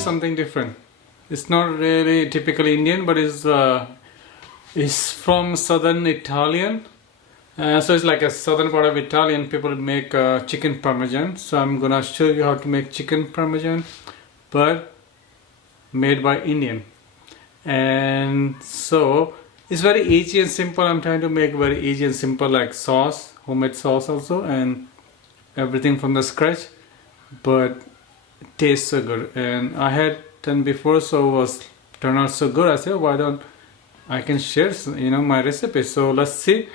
is something different. It's not really typically Indian, but it's from southern Italian. So it's like a southern part of Italian. People make chicken parmesan. So I'm gonna show you how to make chicken parmesan, but made by Indian. And so it's very easy and simple. I'm trying to make very easy and simple, like sauce, homemade sauce also, and everything from the scratch, but it tastes so good. And I had done before, so it was turned out so good. I said, why don't I can share my recipe. So let's see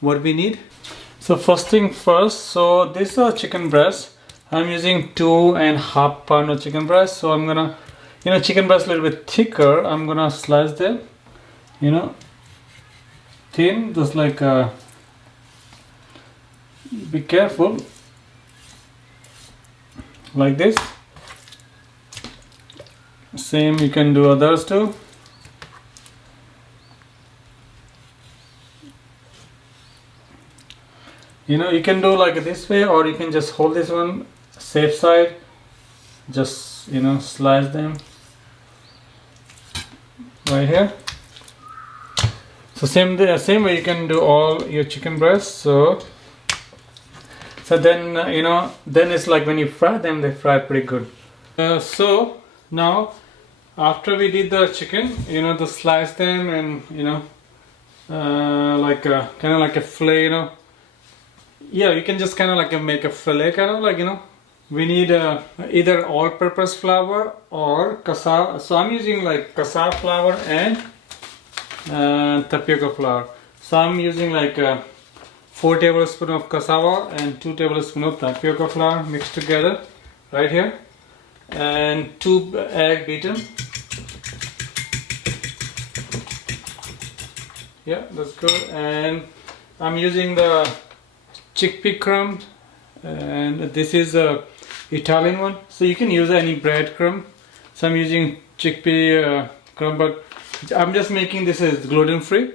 what we need. So first thing first, so this is chicken breast. I'm using 2.5 pound of chicken breast. So I'm gonna, chicken breast a little bit thicker. I'm gonna slice them, thin, just like be careful, like this. Same, you can do others too. You can do like this way, or you can just hold this one safe side, just slice them right here. So same way you can do all your chicken breasts. So then then it's like when you fry them, they fry pretty good. So now after we did the chicken, to slice them, and like kind of like a fillet, yeah, you can just kind of like make a fillet, kind of like, we need either all-purpose flour or cassava. So I'm using like cassava flour and tapioca flour. So I'm using like 4 tablespoons of cassava and 2 tablespoons of tapioca flour mixed together right here, and 2 egg beaten. Yeah, that's good. And I'm using the chickpea crumbs, and this is a Italian one, so you can use any bread crumb. So I'm using chickpea crumb, but I'm just making this as gluten free,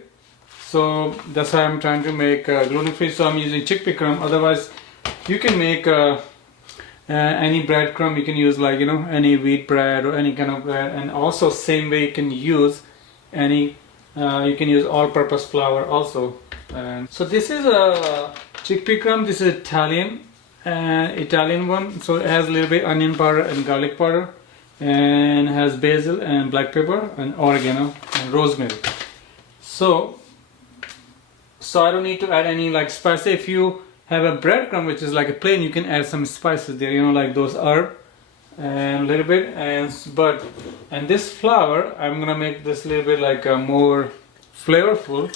so that's why I'm trying to make gluten free. So I'm using chickpea crumb. Otherwise you can make any bread crumb. You can use like any wheat bread or any kind of bread, and also same way you can use any you can use all-purpose flour also. And so this is a chickpea crumb. This is Italian one, so it has a little bit onion powder and garlic powder, and has basil and black pepper and oregano and rosemary. So I don't need to add any like spices. If you have a breadcrumb which is like a plain, you can add some spices there, like those herb and a little bit. And this flour, I'm gonna make this a little bit like more flavorful,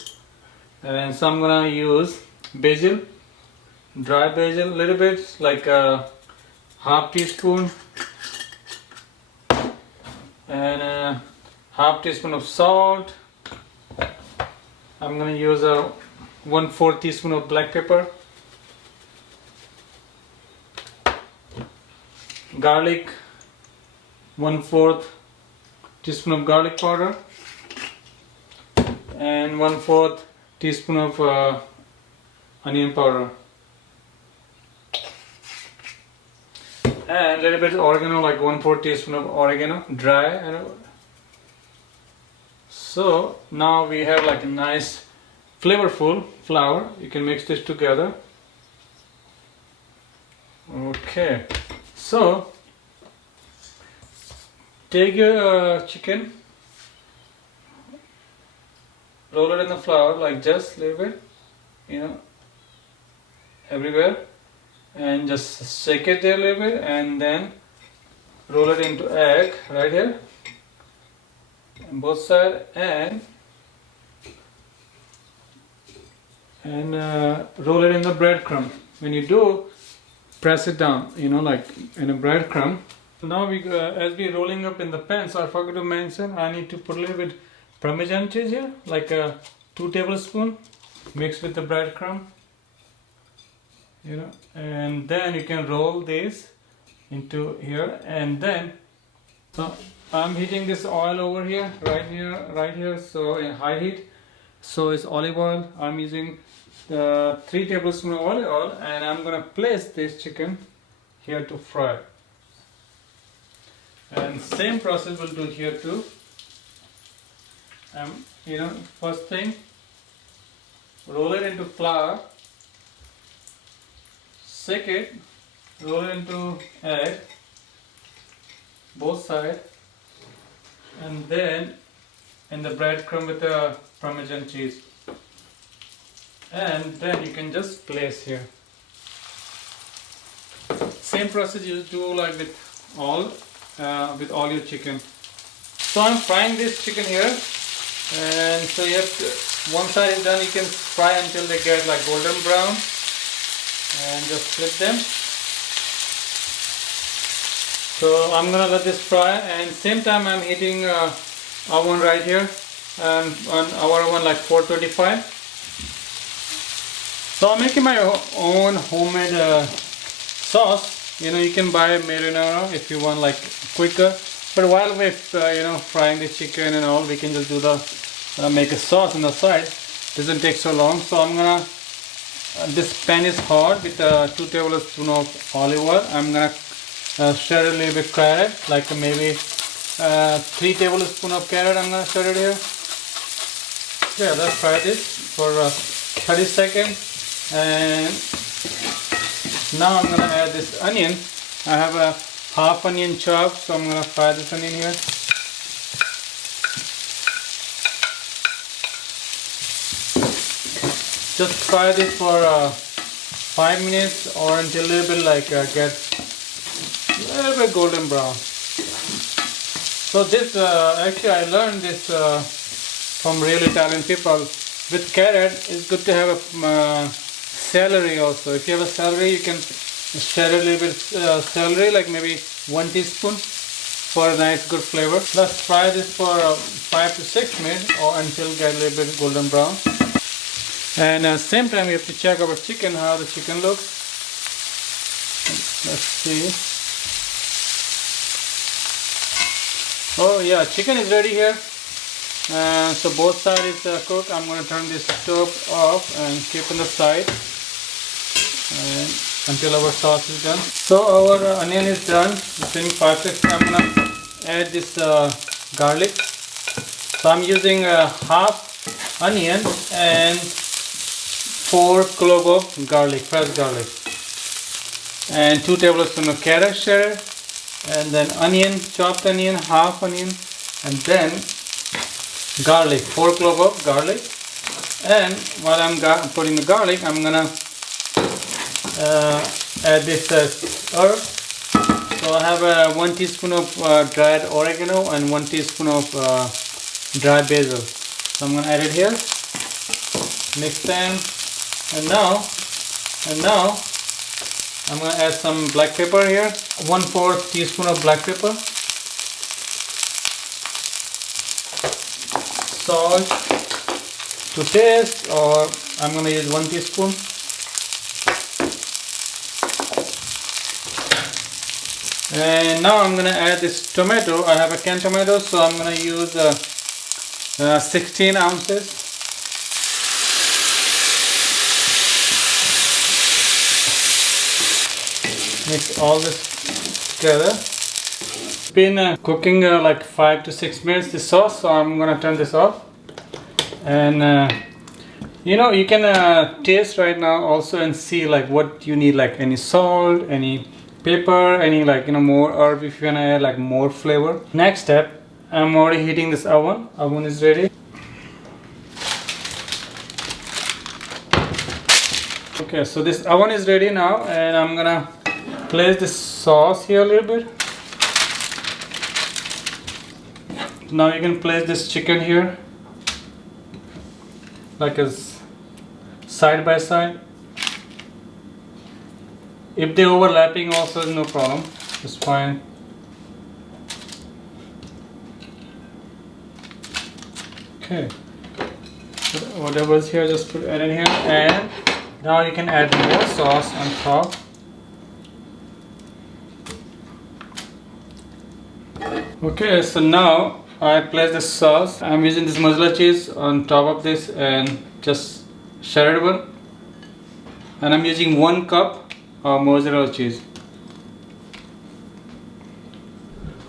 and so I'm gonna use basil, dry basil, a little bit, like a half teaspoon, and a half teaspoon of salt. I'm gonna use a 1/4 teaspoon of black pepper, garlic, 1/4 teaspoon of garlic powder, and 1/4 teaspoon of onion powder, and a little bit of oregano, like 1/4 teaspoon of oregano, dry. So now we have like a nice flavorful flour. You can mix this together. Okay, so take your chicken, roll it in the flour like just a little bit, everywhere, and just shake it there a little bit, and then roll it into egg right here on both sides, and roll it in the breadcrumb. When you do, press it down, like in a breadcrumb. Now as we're rolling up in the pan, so I forgot to mention, I need to put a little bit parmesan cheese here, like 2 tablespoons mixed with the breadcrumb, and then you can roll this into here, and then so I'm heating this oil over here, right here, so in high heat. So it's olive oil. I'm using 3 tablespoons of olive oil, and I'm gonna place this chicken here to fry. And same process we'll do here too. First thing, roll it into flour. Shake it, roll it into egg, both sides, and then in the breadcrumb with the parmesan cheese. And then you can just place here. Same process you do like with all your chicken. So I'm frying this chicken here, and so you have to, one side is done, you can fry until they get like golden brown, and just flip them. So I'm gonna let this fry, and same time I'm heating oven right here, on our oven like 425. So I'm making my own homemade sauce. You can buy marinara if you want like quicker. But while we're frying the chicken and all, we can just do the make a sauce on the side. Doesn't take so long. So I'm gonna. This pan is hot with 2 tablespoons of olive oil. I'm gonna shred a little bit carrot, like maybe 3 tablespoons of carrot. I'm gonna shred it here. Yeah, let's fry this for 30 seconds. And now I'm gonna add this onion. I have a half onion chopped, so I'm gonna fry this onion here. Just fry this for 5 minutes or until a little bit like get a little bit golden brown. So this actually I learned this from real Italian people. With carrot, it's good to have a celery also. If you have a celery, you can shred a little bit celery, like maybe 1 teaspoon for a nice good flavor. Let's fry this for 5 to 6 minutes or until get a little bit golden brown. And same time we have to check our chicken, how the chicken looks. Let's see. Oh yeah, chicken is ready here. So both sides is cooked. I'm going to turn this stove off and keep on the side and until our sauce is done. So our onion is done. Within 5-6 I'm going to add this garlic. So I'm using half onion and 4 cloves of garlic, fresh garlic, and 2 tablespoons of carrot shredded, and then onion, chopped onion, half onion, and then garlic, 4 cloves of garlic. And while I'm putting the garlic, I'm gonna add this herb. So I have 1 teaspoon of dried oregano and 1 teaspoon of dry basil. So I'm gonna add it here, mix them, and now I'm gonna add some black pepper here, 1/4 teaspoon of black pepper. Salt to taste, or I'm going to use 1 teaspoon. And now I'm going to add this tomato. I have a canned tomato, so I'm going to use 16 ounces. Mix all this together. Been cooking like 5 to 6 minutes this sauce, so I'm gonna turn this off. And you can taste right now also and see like what you need, like any salt, any pepper, any more herb if you wanna add like more flavor. Next step, I'm already heating this oven. Oven is ready. Okay, so this oven is ready now, and I'm gonna place this sauce here a little bit. Now you can place this chicken here, like as side by side. If they're overlapping also no problem, it's fine. Okay, whatever's here, just put it in here, and now you can add more sauce on top. Okay, so now I place the sauce. I'm using this mozzarella cheese on top of this and just shredded one. And I'm using 1 cup of mozzarella cheese.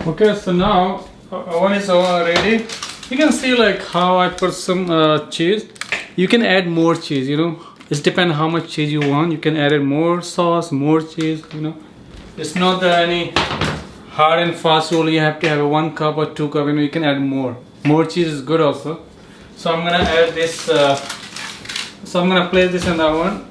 Okay, so now oven is ready. You can see like how I put some cheese. You can add more cheese, you know. It's depend how much cheese you want. You can add more sauce, more cheese, you know. It's not that any hard and fast rule. You have to have a 1 cup or 2 cup. You know, you can add more. More cheese is good also. So I'm gonna add this. So I'm gonna place this in the oven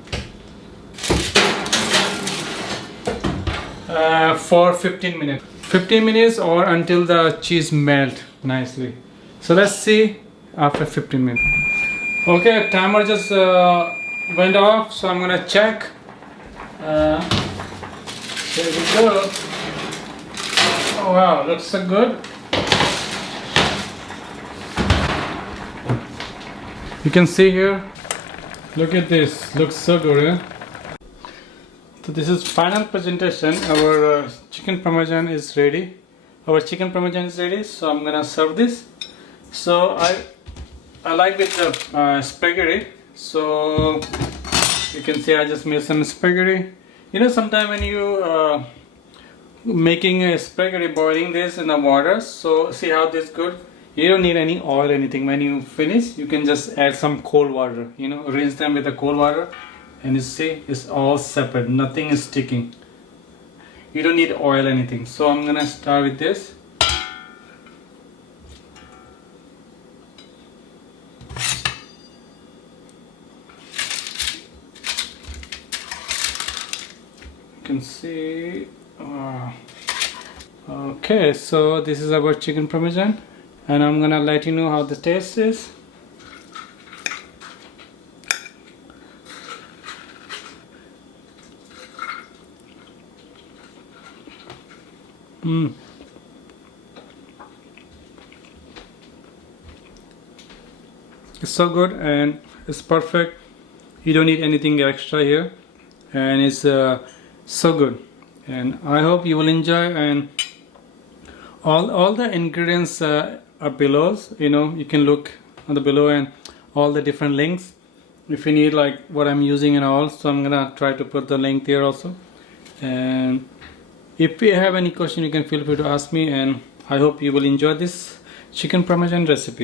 for 15 minutes. 15 minutes or until the cheese melt nicely. So let's see after 15 minutes. Okay, timer just went off, so I'm gonna check. There we go. Oh wow, looks so good. You can see here. Look at this. Looks so good, eh? So this is final presentation. Our chicken parmesan is ready. Our chicken parmesan is ready. So I'm gonna serve this. So I like with the spaghetti. So you can see I just made some spaghetti. You know, sometimes when you making a spaghetti, boiling this in the water. So see how this good. You don't need any oil or anything. When you finish, you can just add some cold water. You know, rinse them with the cold water, and you see it's all separate. Nothing is sticking. You don't need oil or anything. So I'm gonna start with this. You can see. Okay, so this is our chicken parmesan, and I'm gonna let you know how the taste is. It's so good and it's perfect. You don't need anything extra here, and it's so good. And I hope you will enjoy. And all the ingredients are below. You know, you can look on the below and all the different links if you need like what I'm using and all. So I'm gonna try to put the link there also. And if you have any question, you can feel free to ask me. And I hope you will enjoy this chicken parmesan recipe.